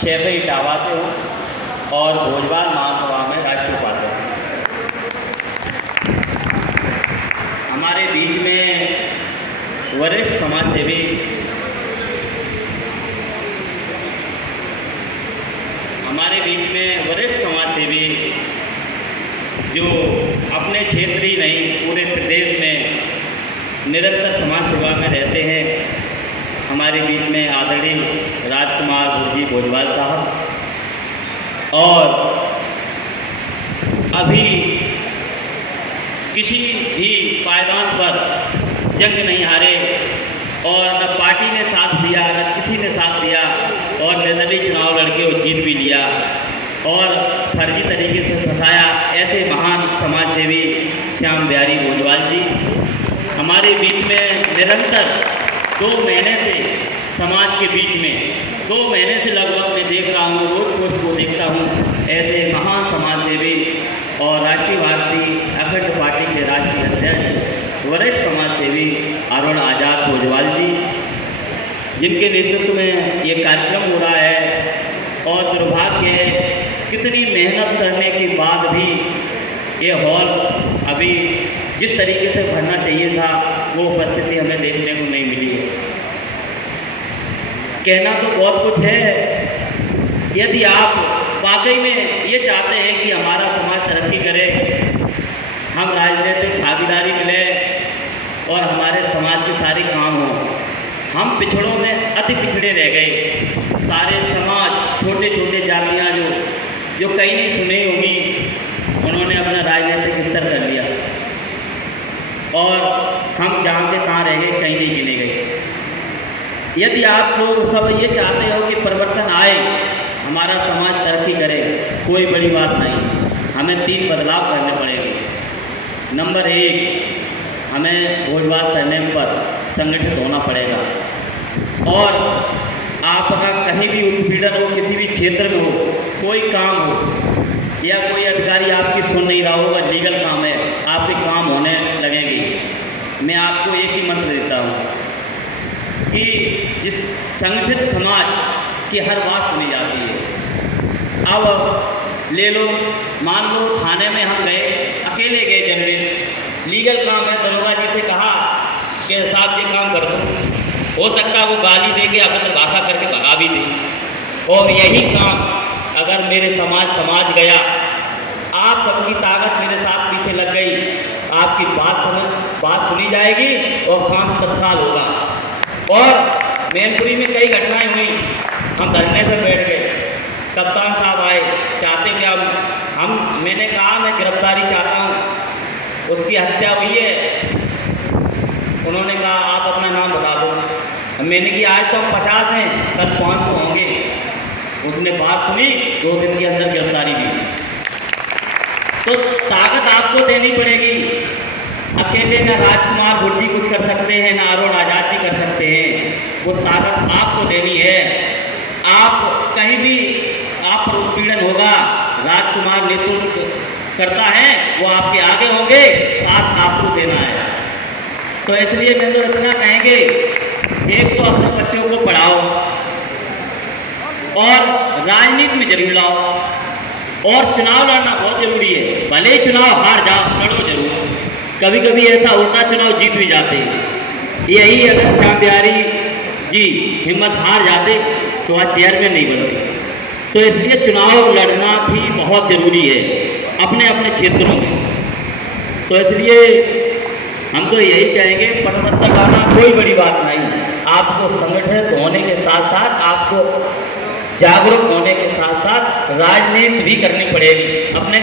शेख इटावा से हूँ और भोजवाल महासभा में राष्ट्रीय उपाध्यक्ष। हमारे बीच में वरिष्ठ समाजसेवी जो अपने क्षेत्र ही नहीं पूरे प्रदेश में निरंतर समाज सेवा में रहते हैं, हमारे बीच में आदरणीय राजकुमार गुरुजी भोजवाल साहब, और अभी किसी भी पायदान पर जंग नहीं हारे और न पार्टी ने साथ दिया न किसी ने साथ दिया और निर्दलीय चुनाव लड़के और जीत भी लिया और फर्जी तरीके से फंसाया। ऐसे महान समाजसेवी श्याम बिहारी भोजवाल जी हमारे बीच में निरंतर 2 महीने से समाज के बीच में 2 महीने से लगभग मैं देख रहा हूँ, रोज पोस्ट को देखता हूँ। ऐसे महान समाजसेवी और राष्ट्रीय भारतीय अखंड पार्टी के राष्ट्रीय अध्यक्ष वरिष्ठ समाजसेवी अरुण आज़ाद भोजवाल जी, जिनके नेतृत्व में ये कार्यक्रम हो रहा है। और दुर्भाग्य है, कितनी मेहनत करने के बाद भी ये हॉल अभी जिस तरीके से भरना चाहिए था वो उपस्थिति हमें देखने को नहीं मिली है। कहना तो बहुत कुछ है। यदि आप वाकई में ये चाहते हैं कि हमारा समाज तरक्की करे, हम राजनीतिक भागीदारी मिले और हमारे समाज के सारे काम हों। हम पिछड़ों में अति पिछड़े रह गए। सारे समाज, छोटे छोटे जातियाँ जो कहीं नहीं सुनी होगी, उन्होंने अपना राजनीतिक स्तर कर लिया और हम जहाँ के तहाँ रह गए, कहीं नहीं गिने गए। यदि आप लोग सब ये चाहते हो कि परिवर्तन आए, हमारा समाज तरक्की करे, कोई बड़ी बात नहीं। हमें 3 बदलाव करने पड़ेंगे। नंबर 1, हमें भोजवाल सरनेम पर संगठित होना पड़ेगा और आपका कहीं भी उत्पीड़न हो, किसी भी क्षेत्र में हो, कोई काम हो या कोई अधिकारी आपकी सुन नहीं रहा होगा, लीगल काम है, आपके काम होने लगेंगे। मैं आपको एक ही मंत्र देता हूँ कि जिस संगठित समाज की हर बात सुनी जाती है। अब ले लो, मान लो थाने में हम गए, अकेले गए, जनरल लीगल काम है, दरोगा जी से कहा कि साहब ये काम कर दो, हो सकता है वो गाली दे के अपनी भाषा करके भगा भी दे। और यही काम अगर मेरे समाज गया, आप सबकी ताकत मेरे साथ पीछे लग गई, आपकी बात सुनी जाएगी और काम तत्काल होगा। और मैनपुरी में कई घटनाएं हुई, हम धरने पर बैठ गए, कप्तान साहब आए, चाहते क्या मैंने कहा मैं गिरफ्तारी चाहता हूँ, उसकी हत्या हुई है। उन्होंने कहा आप अपना नाम बता दो। मैंने कि आज तो हम 50 हैं, कल 500 होंगे। उसने बात सुनी, 2 दिन के अंदर गिरफ्तारी दी। तो ताकत आपको देनी पड़ेगी। अकेले ना राजकुमार गुरुजी कुछ कर सकते हैं, ना अरुण आज़ाद जी कर सकते हैं। वो ताकत आपको देनी है। आप कहीं भी आप पर उत्पीड़न होगा, राजकुमार नेतृत्व करता है, वो आपके आगे होंगे, साथ आपको देना है। तो इसलिए मैं तो इतना कहेंगे, एक तो अपने बच्चों को पढ़ाओ और राजनीति में जरूर लाओ, और चुनाव लड़ना बहुत जरूरी है। भले ही चुनाव हार जाओ, लड़ो जरूर। कभी कभी ऐसा होता चुनाव जीत भी जाते हैं। यही अगर श्याम बिहारी जी हिम्मत हार जाते तो आज चेयरमैन नहीं बनते। तो इसलिए चुनाव लड़ना भी बहुत जरूरी है अपने अपने क्षेत्रों में। तो इसलिए हम तो यही कहेंगे, परिवर्तन लाना कोई बड़ी बात नहीं। आपको संगठित होने के साथ साथ, आपको जागरूक होने के साथ साथ राजनीति भी करनी पड़ेगी। अपने घर